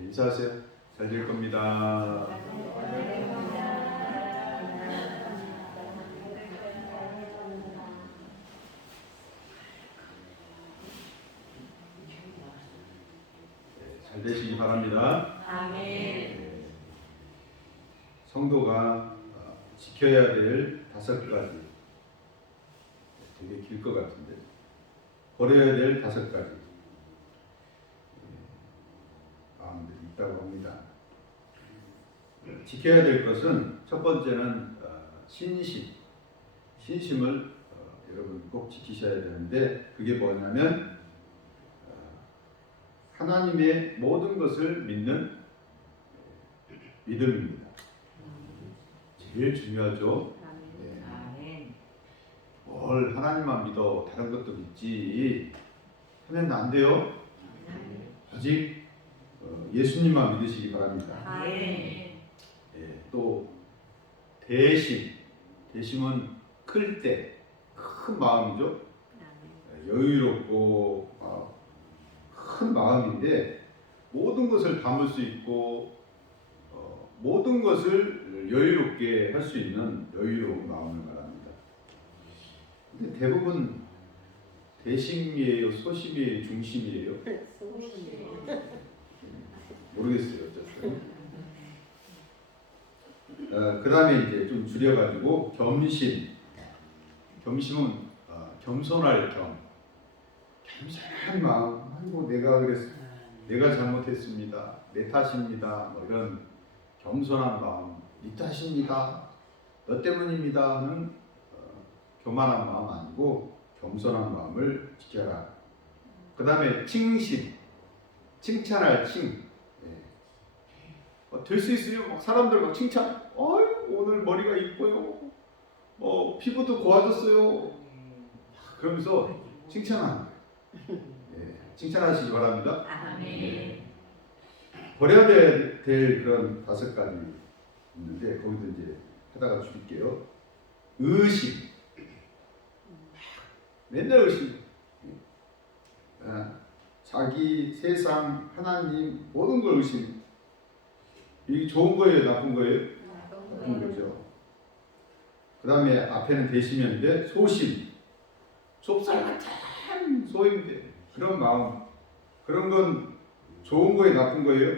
인사하세요. 잘 될 겁니다. 잘 되시기 바랍니다. 아멘. 성도가 지켜야 될 5가지, 되게 길 것 같은데, 버려야 될 5가지 마음들이 있다고 합니다. 지켜야 될 것은 첫 번째는 신심을 여러분 꼭 지키셔야 되는데, 그게 뭐냐면 하나님의 모든 것을 믿는 믿음입니다. 제일 중요하죠. 아멘. 뭘 하나님만 믿어 다른 것도 믿지 하면 안 돼요. 오직 예수님만 믿으시기 바랍니다. 아멘. 예, 또 대심은 클 때 큰 마음이죠. 여유롭고 큰 마음인데, 모든 것을 담을 수 있고 모든 것을 여유롭게 할 수 있는 여유로운 마음을 말합니다. 근데 대부분 대심이에요, 소심이에요, 중심이에요? 모르겠어요. 어쨌든 그 다음에 이제 좀 줄여가지고 겸심은 겸손할 겸손한 마음. 아이고 내가 잘못했습니다, 내 탓입니다, 뭐 이런 겸손한 마음. 네 탓입니다, 너 때문입니다 하는 교만한 마음 아니고 겸손한 마음을 지켜라. 그 다음에 칭찬할 칭. 될 수 있어요. 막 사람들 막 칭찬. 오늘 머리가 이뻐요. 피부도 고와졌어요. 그러면서 칭찬하는 거예요. 칭찬하시기 바랍니다. 아멘. 버려야 될 그런 5가지 있는데, 거기도 이제 하다가 줄일게요. 의심. 맨날 의심. 자기, 세상, 하나님, 모든 걸 의심. 이게 좋은 거예요, 나쁜 거예요? 나쁜 거죠. 그 다음에 앞에는 대심이었는데, 소심. 좁쌀 같은 소임들. 그런 마음. 그런 건 좋은 거예요, 나쁜 거예요?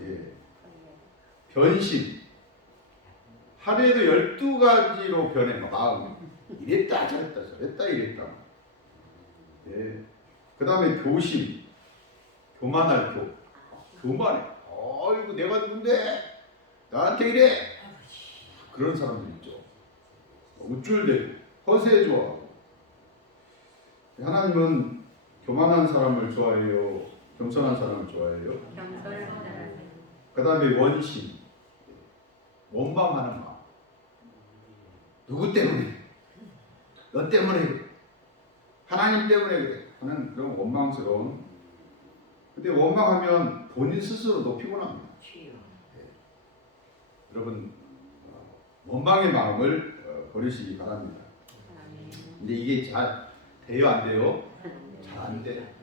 예. 변심. 하루에도 12가지로 변해, 마음. 이랬다 저랬다 저랬다 이랬다. 예. 그 다음에 교심. 교만할 교만해. 이거 내가 누군데 나한테 이래. 그런 사람들 있죠. 우쭐대고 허세 좋아하고. 하나님은 교만한 사람을 좋아해요, 겸손한 사람을 좋아해요? 그 다음에 원심. 원망하는 마음. 누구 때문에? 너 때문에 그래. 하나님 때문에 그래 하는 그런 원망스러운. 근데 원망하면 본인 스스로도 피곤합니다. 여러분, 원망의 마음을 버리시기 바랍니다. 근데 이게 잘 돼요, 안 돼요? 잘 안 돼.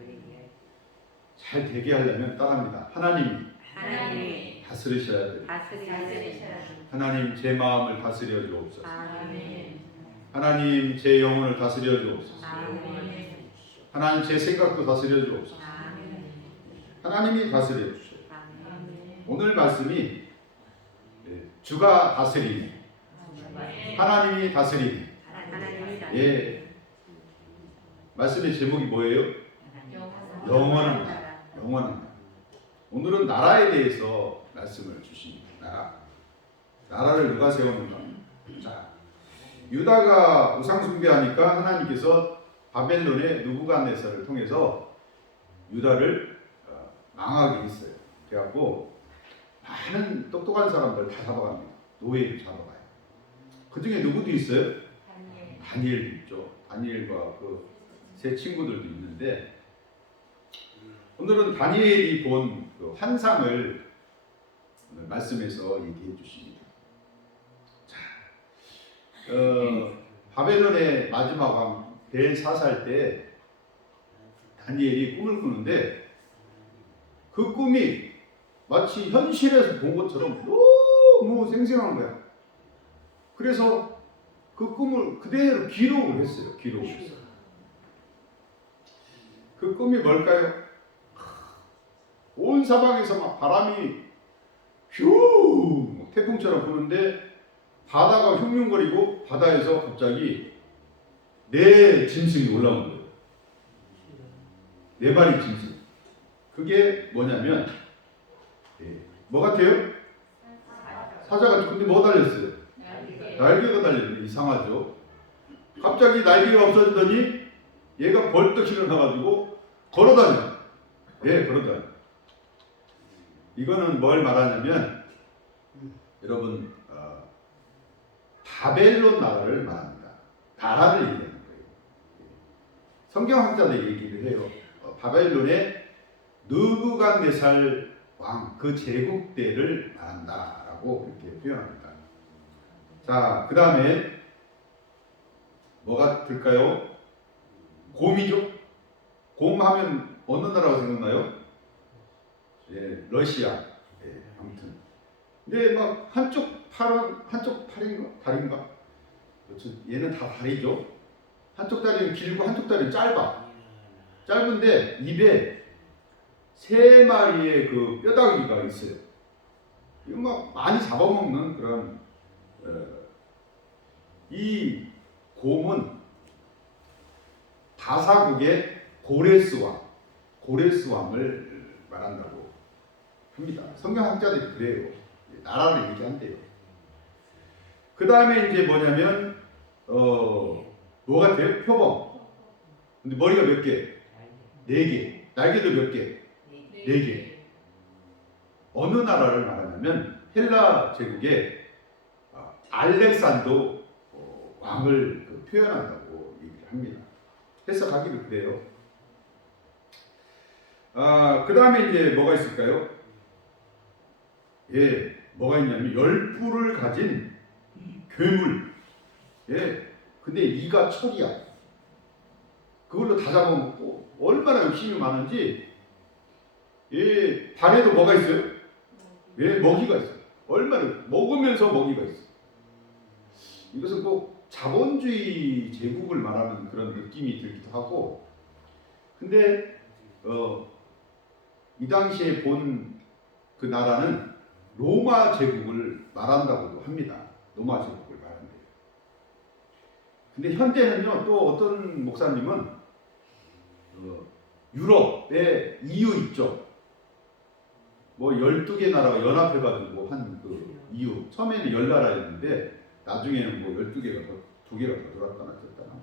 잘 되게 하려면 따라합니다. 하나님 다스리셔야 돼요. 하나님 제 마음을 다스려 주옵소서. 하나님 제 영혼을 다스려 주옵소서. 하나님 제 생각도 다스려 주옵소서. 하나님이 다스려 주셔요. 오늘 말씀이 주가 다스리니, 하나님이 다스리니. 예. 말씀의 제목이 뭐예요? 영원한 나라. 영원한 나라. 오늘은 나라에 대해서 말씀을 주십니다. 나라를 누가 세우는가? 자, 유다가 우상 숭배하니까 하나님께서 바벨론의 느부갓네살을 통해서 유다를 망하게 했어요. 그래갖고 많은 똑똑한 사람들 다 잡아갑니다. 노예를 잡아가요. 그 중에 누구도 있어요? 다니엘도 있죠. 다니엘과 그 세 친구들도 있는데, 오늘은 다니엘이 본 그 환상을 말씀에서 얘기해 주십니다. 자, 바벨론의 마지막 왕 벨사살 때 다니엘이 꿈을 꾸는데, 그 꿈이 마치 현실에서 본 것처럼 너무 생생한 거야. 그래서 그 꿈을 그대로 기록을 했어요. 기록을 했어요. 그 꿈이 뭘까요? 온 사방에서 막 바람이 휴 태풍처럼 부는데 바다가 흉흉거리고 바다에서 갑자기 네 짐승이 올라온 거예요. 네 마리 짐승. 그게 뭐냐면 뭐 같아요? 사자가. 근데 뭐 달렸어요? 날개가 달렸는데 이상하죠. 갑자기 날개가 없어지더니 얘가 벌떡 일어나가지고 걸어다녀. 걸어다녀. 이거는 뭘 말하냐면 여러분 바벨론 나라를 말합니다. 나라를 얘기하는 거예요. 성경학자들이 얘기를 해요. 바벨론의 느부갓네살 왕 그 제국 때를 말한다라고 이렇게 표현합니다. 자, 그 다음에 뭐가 들까요? 곰이죠. 곰 하면 어느 나라가 생각나요? 러시아. 아무튼. 근데 막 한쪽 팔은 한쪽 팔인가 다리인가? 얘는 다 다리죠. 한쪽 다리는 길고 한쪽 다리는 짧아. 짧은데 입에 3마리의 그 뼈다귀가 있어요. 이거 막 많이 잡아먹는 그런 이 곰은 다사국의 고레스 왕을 말한다고 합니다. 성경학자들이 그래요. 나라를 얘기한대요. 그 다음에 이제 뭐냐면 뭐 같아요? 표범. 근데 머리가 몇 개? 4개. 날개도 몇 개? 4개. 어느 나라를 말하냐면 헬라 제국의 알렉산더 왕을 표현한다고 얘기를 합니다. 해석하기를 그래요. 그 다음에 이제 뭐가 있을까요? 뭐가 있냐면 10뿔을 가진 괴물. 근데 이가 철이야. 그걸로 다 잡아먹고 얼마나 욕심이 많은지. 발에도 뭐가 있어요? 먹이가 있어요. 얼마나 먹으면서 먹이가 있어. 이것은 꼭 자본주의 제국을 말하는 그런 느낌이 들기도 하고. 근데 이 당시에 본 그 나라는 로마 제국을 말한다고도 합니다. 로마 제국을 말한대요. 근데 현대는요, 또 어떤 목사님은 유럽의 EU 있죠. 뭐 12개 나라가 연합해가지고 한 그 EU. 처음에는 10나라였는데 나중에는 뭐 12개가 더, 2개가 더 들어왔다나 졌다나.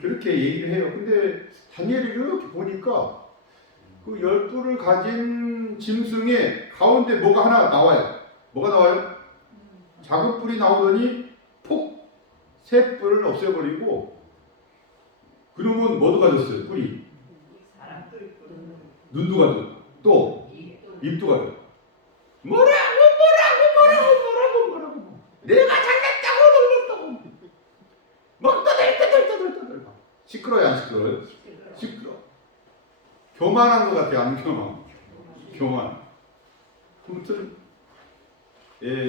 그렇게 얘기를 해요. 근데 다니엘이 이렇게 보니까 그 10뿔을 가진 짐승의 가운데 뭐가 하나 나와요. 뭐가 나와요? 작은 뿔이 나오더니 폭! 3뿔을 없애버리고, 그러면 뭐도 가졌어요? 뿔이. 눈도 가졌고, 또 입도 가졌고. 뭐라고 내가 잘났다고 막 떠들 시끄러워요, 안 시끄러워요? 시끄러워. 교만한 것 같아요, 안 교만. 아무튼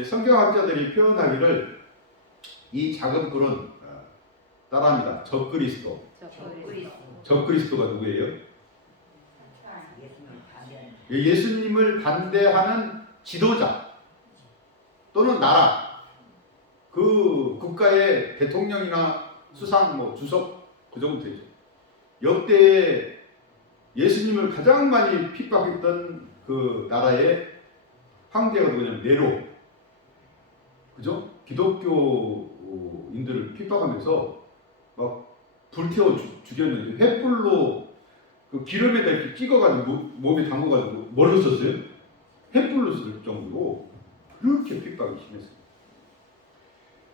성경학자들이 표현하기를 이 작은 뿔은 따라합니다. 적그리스도. 적그리스도가 누구예요? 예수님을 반대하는 지도자 또는 나라, 그 국가의 대통령이나 수상, 뭐 주석, 그 정도 되죠. 역대 예수님을 가장 많이 핍박했던 그 나라의 황제가 누구냐면 네로. 그죠? 기독교인들을 핍박하면서 막 불태워 죽였는데, 횃불로 그 기름에다 이렇게 찍어가지고 몸에 담궈가지고 뭘로 썼어요? 횃불로 쓸 정도로 그렇게 핍박이 심했어요.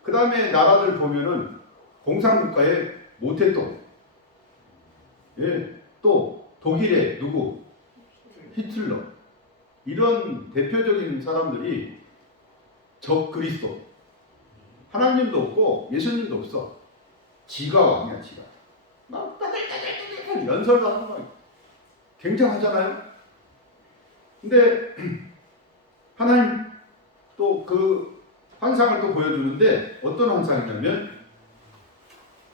그 다음에 나라들 보면은 공산국가의 모태똥. 또 독일의 누구? 히틀러. 이런 대표적인 사람들이 적그리스도. 하나님도 없고 예수님도 없어. 지가 왕이야, 지가. 막 따들따들 연설도 하고 막 굉장하잖아요. 근데 하나님 또 그 환상을 또 보여주는데 어떤 환상이냐면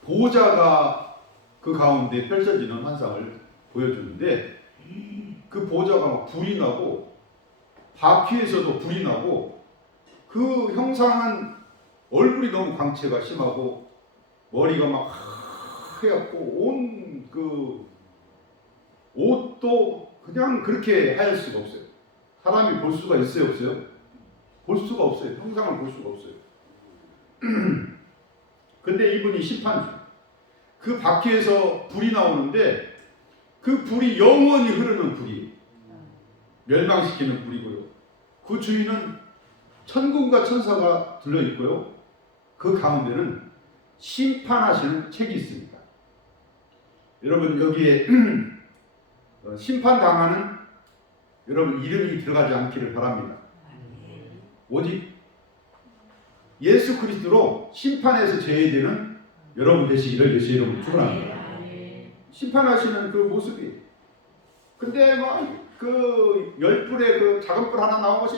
보좌가 그 가운데 펼쳐지는 환상을 보여주는데 그 보좌가 막 불이 나고 바퀴에서도 불이 나고 그 형상은 얼굴이 너무 광채가 심하고 머리가 막 하얗고 온 그 옷도 그냥 그렇게 하얄 수가 없어요. 사람이 볼 수가 있어요, 없어요? 볼 수가 없어요. 형상을 볼 수가 없어요. 근데 이분이 심판주. 그 바퀴에서 불이 나오는데 그 불이 영원히 흐르는 불이 멸망시키는 불이고요. 그 주위는 천군과 천사가 들려있고요. 그 가운데는 심판하시는 책이 있습니다. 여러분 여기에 심판당하는 여러분 이름이 들어가지 않기를 바랍니다. 오직 예수 그리스도로 심판에서 제외되는 여러분 되시기를 예수 이름으로 축원합니다. 심판하시는 그 모습이. 근데 막 그 열불에 그 작은 불 하나 나온 것이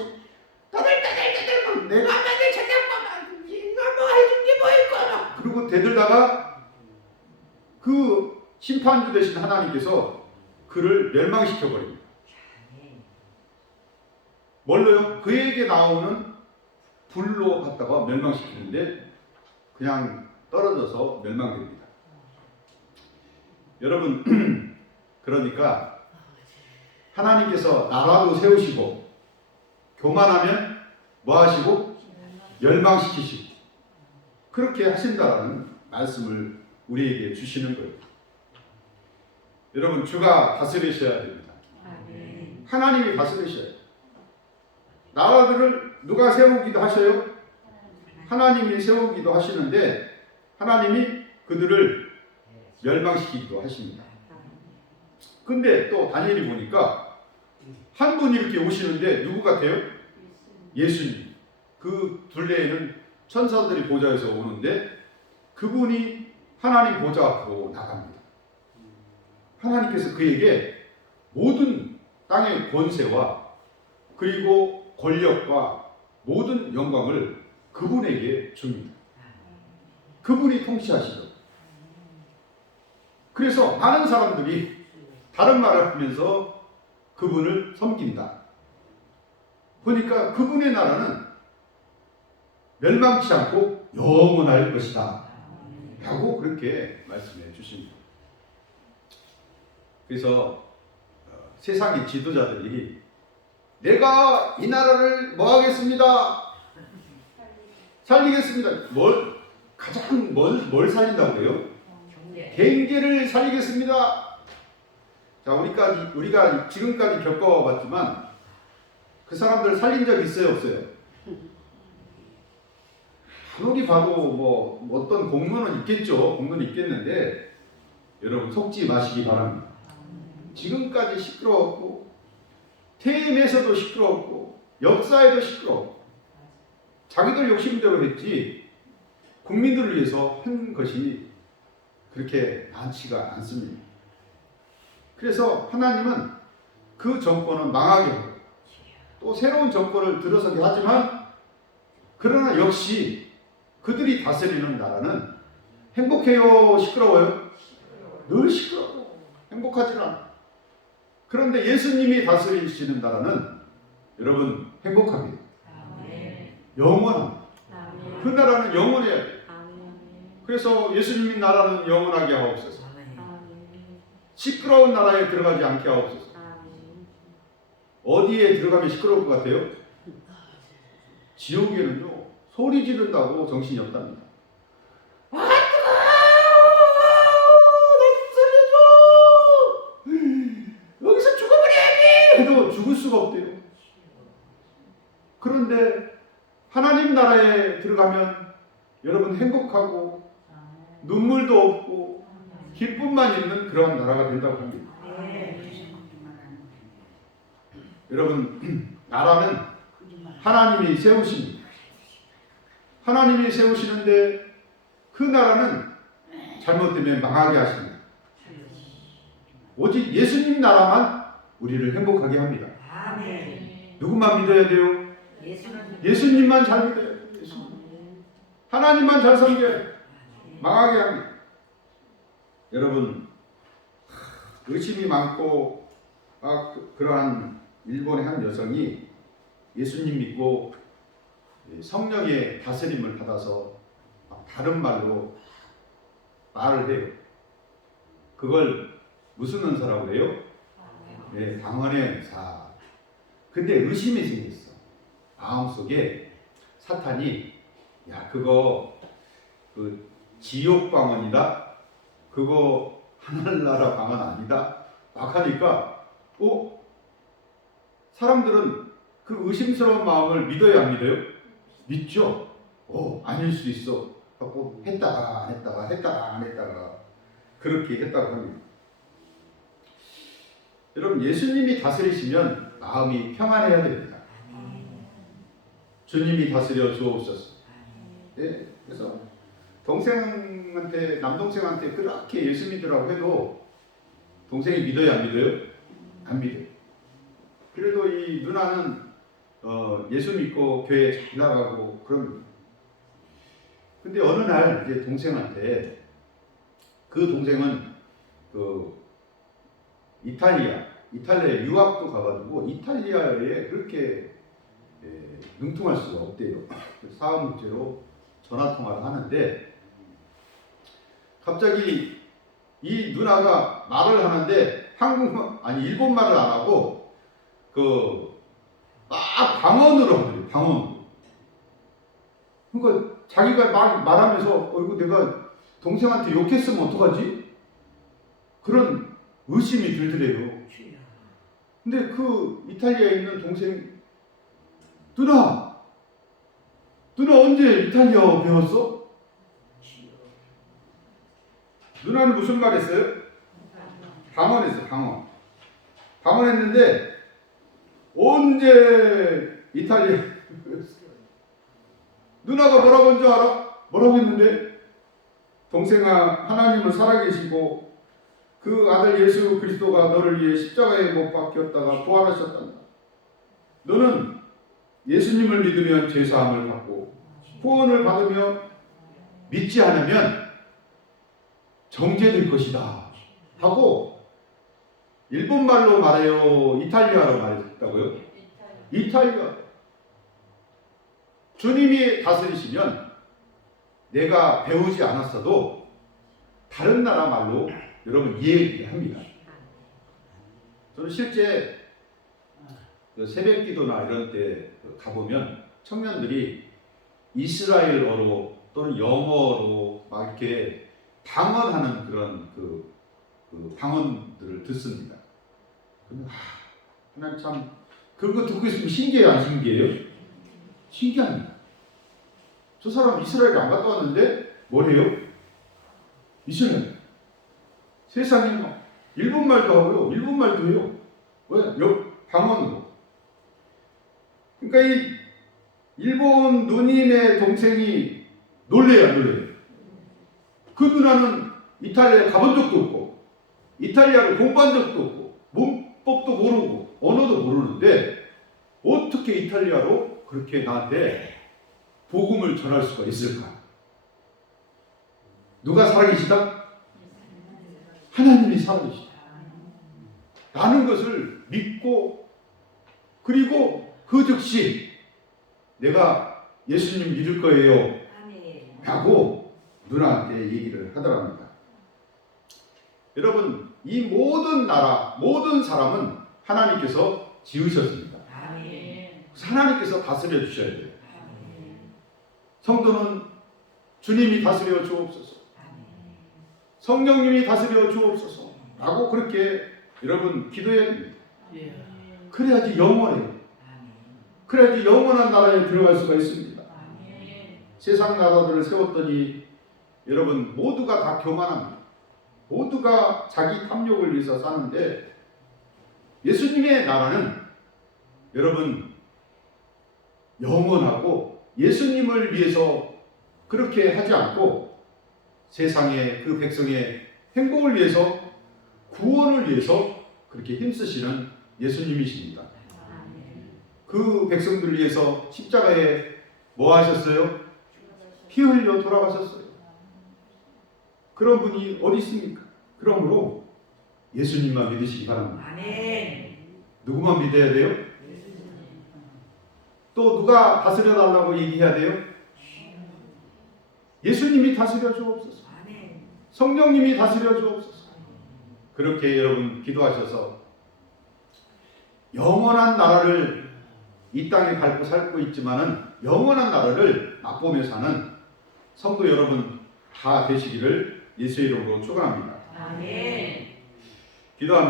따들따들따들 내가 만들 찾아보면 이거 뭐 해준 게 뭐 있고 그리고 대들다가 그 심판주 되신 하나님께서 그를 멸망시켜 버립니다. 뭘로요? 그에게 나오는 불로 갖다가 멸망시키는데 그냥 떨어져서 멸망됩니다. 여러분 그러니까 하나님께서 나라도 세우시고 교만하면 뭐 하시고 멸망시키시고 그렇게 하신다라는 말씀을 우리에게 주시는 거예요. 여러분 주가 다스리셔야 됩니다. 하나님이 다스리셔야 돼요. 나라들을 누가 세우기도 하셔요? 하나님이 세우기도 하시는데 하나님이 그들을 멸망시키기도 하십니다. 근데 또 다니엘이 보니까 한 분이 이렇게 오시는데 누구 같아요? 예수님. 그 둘레에는 천사들이 보좌에서 오는데 그분이 하나님 보좌 앞으로 나갑니다. 하나님께서 그에게 모든 땅의 권세와 그리고 권력과 모든 영광을 그분에게 줍니다. 그분이 통치하시죠. 그래서 많은 사람들이 다른 말을 하면서 그분을 섬긴다. 보니까 그분의 나라는 멸망치 않고 영원할 것이다. 라고 그렇게 말씀해 주십니다. 그래서 세상의 지도자들이 내가 이 나라를 뭐 하겠습니다. 살리겠습니다. 뭘 살린다고 그래요? 경제를 살리겠습니다. 자, 우리가 지금까지 겪어봤지만 그 사람들 살린 적 있어요, 없어요? 아무리 봐도 뭐 어떤 공로는 있겠죠. 공로는 있겠는데 여러분 속지 마시기 바랍니다. 지금까지 시끄러웠고 퇴임에서도 시끄러웠고 역사에도 시끄러웠고 자기들 욕심대로 했지 국민들을 위해서 한 것이 그렇게 많지가 않습니다. 그래서 하나님은 그 정권은 망하게 하고 또 새로운 정권을 들어서게 하지만 그러나 역시 그들이 다스리는 나라는 행복해요? 시끄러워요? 늘 시끄러워. 행복하지는 않아. 그런데 예수님이 다스리시는 나라는 여러분 행복합니다. 영원합니다. 그 나라는 영원해야 돼요. 그래서 예수님의 나라는 영원하게 하옵소서. 시끄러운 나라에 들어가지 않게 하옵소서. 어디에 들어가면 시끄러울 것 같아요? 지옥에는요 소리 지른다고 정신이 없답니다. 아 뜨거워! 나 좀 살려줘! 여기서 죽어버려야지! 해도 죽을 수가 없대요. 그런데 하나님 나라에 들어가면 여러분 행복하고 눈물도 없고 기쁨만 있는 그런 나라가 된다고 합니다. 여러분 나라는 하나님이 세우십니다. 하나님이 세우시는데 그 나라는 잘못되면 망하게 하십니다. 오직 예수님 나라만 우리를 행복하게 합니다. 아멘. 누구만 믿어야 돼요? 예수는 예수님만 잘 믿어야 돼요. 예수님. 하나님만 잘 섬겨야 돼요. 망하게 합니다. 여러분, 의심이 많고 그러한 일본의 한 여성이 예수님 믿고 성령의 다스림을 받아서 다른 말로 말을 해요. 그걸 무슨 은사라고 해요? 네, 방언의 은사. 근데 의심이 생겼어. 마음속에 사탄이 야 그거 그 지옥 방언이다. 그거 하늘나라 방언 아니다. 막 하니까 사람들은 그 의심스러운 마음을 믿어요, 안 믿어요? 믿죠. 아닐 수 있어. 하고 했다가 안 했다가 했다가 안 했다가 그렇게 했다고 합니다. 여러분, 예수님이 다스리시면 마음이 평안해야 됩니다. 주님이 다스려 주옵소서. 네, 그래서 동생한테, 남동생한테 그렇게 예수 믿으라고 해도 동생이 믿어요, 안 믿어요? 안 믿어요. 그래도 이 누나는 예수 믿고 교회 잘 나가고 그럽니다. 근데 어느 날 이제 동생한테, 그 동생은 그 이탈리아에 유학도 가가지고 이탈리아에 그렇게 능통할 수가 없대요. 사업 문제로 전화 통화를 하는데 갑자기 이 누나가 말을 하는데 일본 말을 안 하고 방언으로 하더래요. 방언. 그러니까 자기가 말하면서 이거 내가 동생한테 욕했으면 어떡하지? 그런 의심이 들더래요. 근데 그 이탈리아에 있는 동생, 누나 언제 이탈리아어 배웠어? 누나는 무슨 말 했어요? 방언했어, 방언. 방언했는데 언제 이탈리아 누나가 뭐라고 한 줄 알아? 뭐라고 했는데 동생아, 하나님은 살아계시고 그 아들 예수 그리스도가 너를 위해 십자가에 못 박혔다가 부활하셨단다. 너는 예수님을 믿으면 죄사함을 받고 구원을 받으며 믿지 않으면 정죄될 것이다 하고 일본말로 말해요? 이탈리아로 말했다고요? 이탈리아. 주님이 다스리시면 내가 배우지 않았어도 다른 나라 말로 여러분 이해합니다. 저는 실제 새벽 기도나 이런 때 가보면 청년들이 이스라엘어로 또는 영어로 막 이렇게 방언하는 그런 그 방언들을 듣습니다. 하나님 참 그런 거 듣고 있으면 신기해요, 안 신기해요? 신기합니다. 저 사람 이스라엘에 안 갔다 왔는데 뭐래요? 이스라엘. 세상에 막 일본말도 하고요, 일본말도 해요. 왜? 방언으로. 그러니까 이 일본 누님의 동생이 놀래요, 안 놀래요? 그 누나는 이탈리아에 가본 적도 없고 이탈리아를 공부한 적도 없고 문법도 모르고 언어도 모르는데 어떻게 이탈리아로 그렇게 나한테 복음을 전할 수가 있을까? 누가 살아계시다? 하나님이 살아계시다. 라는 것을 믿고 그리고 그 즉시 내가 예수님 믿을 거예요 라고 누나한테 얘기를 하더랍니다. 여러분, 이 모든 나라, 모든 사람은 하나님께서 지으셨습니다. 하나님께서 다스려 주셔야 돼요. 성도는 주님이 다스려 주옵소서, 성령님이 다스려 주옵소서 라고 그렇게 여러분 기도해야 됩니다. 그래야지 영원해요. 그래야지 영원한 나라에 들어갈 수가 있습니다. 세상 나라들을 세웠더니 여러분 모두가 다 교만합니다. 모두가 자기 탐욕을 위해서 사는데 예수님의 나라는 여러분 영원하고 예수님을 위해서 그렇게 하지 않고 세상의 그 백성의 행복을 위해서 구원을 위해서 그렇게 힘쓰시는 예수님이십니다. 그 백성들 위해서 십자가에 뭐 하셨어요? 피 흘려 돌아가셨어요. 그런 분이 어디 있습니까? 그러므로 예수님만 믿으시기 바랍니다. 아멘. 누구만 믿어야 돼요? 또 누가 다스려 달라고 얘기해야 돼요? 예수님이 다스려 주옵소서. 아멘. 성령님이 다스려 주옵소서. 그렇게 여러분 기도하셔서 영원한 나라를 이 땅에 밟고 살고 있지만은 영원한 나라를 맛보며 사는 성도 여러분 다 되시기를 예수의 이름으로 축원합니다. 아멘. 기도합니다.